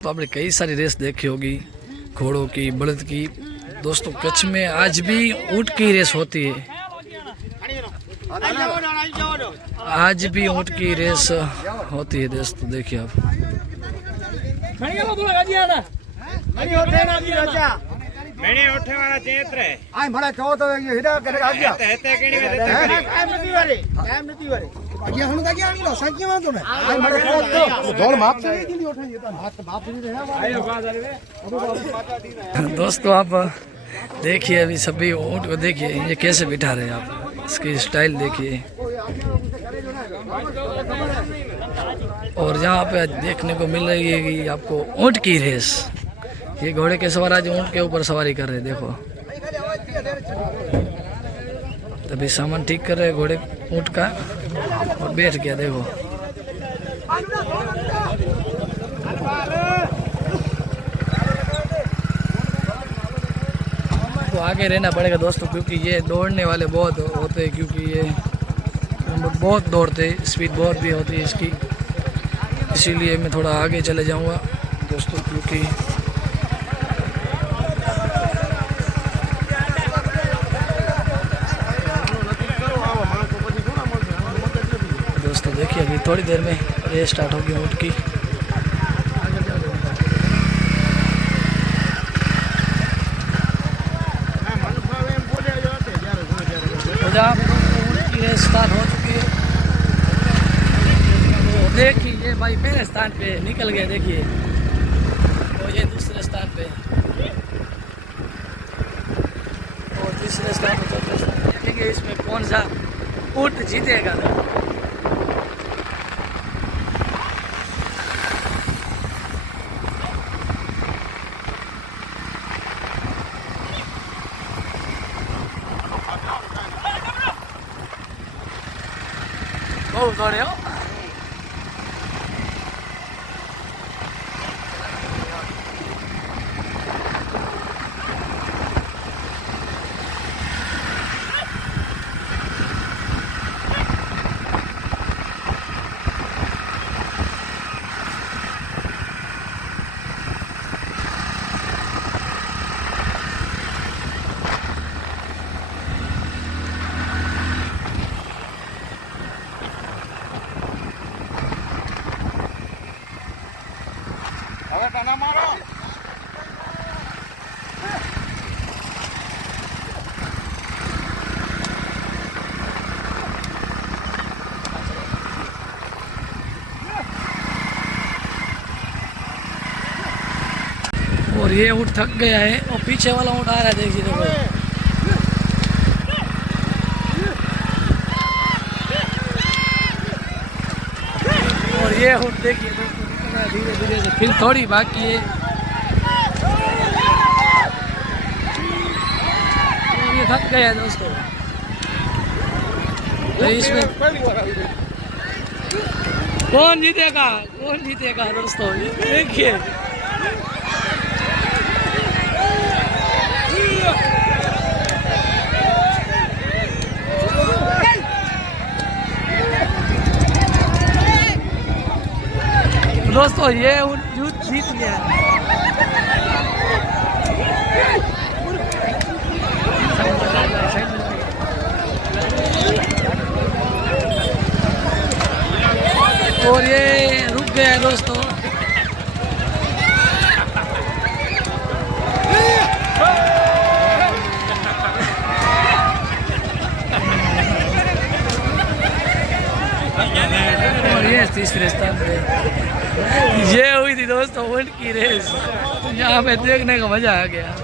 तो आपने कई सारी रेस देखी होगी, घोड़ों की, बलद की। दोस्तों कच्छ में आज भी ऊंट की रेस होती है। आज भी ऊंट की रेस होती है दोस्तों, देखिए आप। दोस्तों आप देखिए, अभी सभी ऊँट को देखिए, ये कैसे बिठा रहे हैं आप, इसकी स्टाइल देखिए। और यहाँ पे देखने को मिल रही है कि आपको ऊँट की रेस। ये घोड़े के सवार आज ऊँट के ऊपर सवारी कर रहे हैं, देखो। तभी सामान ठीक कर रहे हैं घोड़े ऊँट का, और बैठ गया, देखो। तो आगे रहना पड़ेगा दोस्तों, क्योंकि ये दौड़ने वाले बहुत होते हैं, क्योंकि ये बहुत दौड़ते हैं, स्पीड बहुत भी होती है इसकी। इसीलिए मैं थोड़ा आगे चले जाऊंगा दोस्तों, क्योंकि दोस्तों देखिए अभी थोड़ी देर में रेस स्टार्ट होगी ऊँट की। ऊँट की रेस स्टार्ट हो चुकी है। तो देखिए ये भाई पहले स्थान पे निकल गए, देखिए। और ये दूसरे स्थान पे, और तीसरे स्थान पे, चौथे स्थान पे। देखेंगे इसमें कौन सा ऊँट जीतेगा। बहुत दौड़े हो। और ये ऊँट थक गया है, और पीछे वाला ऊँट आ रहा है, देखिए देखो। और ये ऊँट देखिए दोस्तों निकल रहा है धीरे धीरे से, फिर थोड़ी बाकी है। और ये थक गया है दोस्तों। तो इसमें कौन जीतेगा, कौन जीतेगा दोस्तों, ये देखिए। दोस्तों ये जीत गया है। और ये रुक गया है दोस्तों। और ये तीसरे स्थान पे ये हुई थी दोस्तों ऊँट की रेस। यहाँ पे देखने का मजा आ गया।